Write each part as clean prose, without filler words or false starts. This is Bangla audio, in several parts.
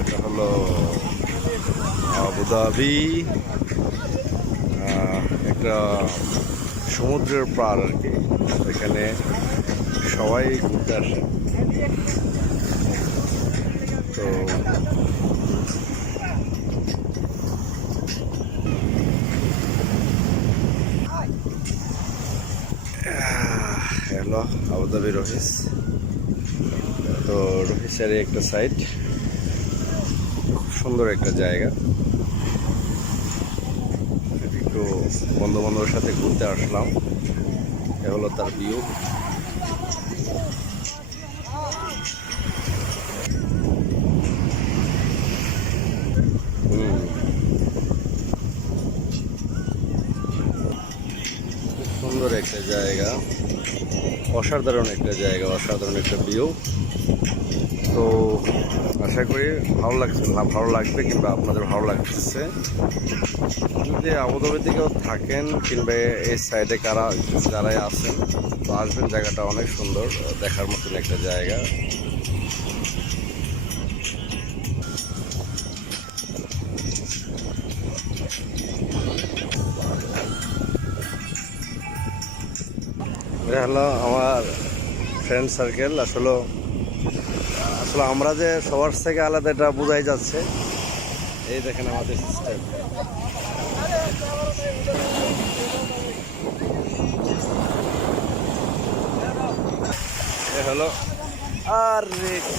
এটা হলো আবুধাবি, একটা সমুদ্রের পাড় আর কি। এখানে সবাই ঘুরতে আসে। তো হলো আবুধাবি রহিস। তো রহিসের একটা সাইড, খুব সুন্দর একটা জায়গা। একটু বন্ধু বান্ধবের সাথে ঘুরতে আসলাম। এ হলো তার ভিউ। সুন্দর একটা জায়গা, অসাধারণ একটা জায়গা, অসাধারণ একটা ভিউ। তো আশা করি ভালো লাগবে কিংবা আপনাদের ভালো লাগতেছে। যদি আবুধাবির দিকেও থাকেন কিংবা এই সাইডে যারাই আছেন, তো আসবেন। জায়গাটা অনেক সুন্দর, দেখার মতন একটা জায়গা। এটা হলো আমার ফ্রেন্ড সার্কেল। আসলে আমরা যে সবার থেকে আলাদা এটা বোঝাই যাচ্ছে। এই দেখেন আমাদের সিস্টেম। এ হলো আরে কি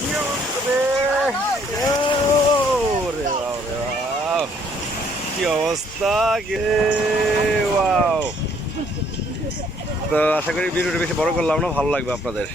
কি অবস্থা! তো আশা করি ভিডিওটা বেশি বড় করলাম না, ভালো লাগবে আপনাদের।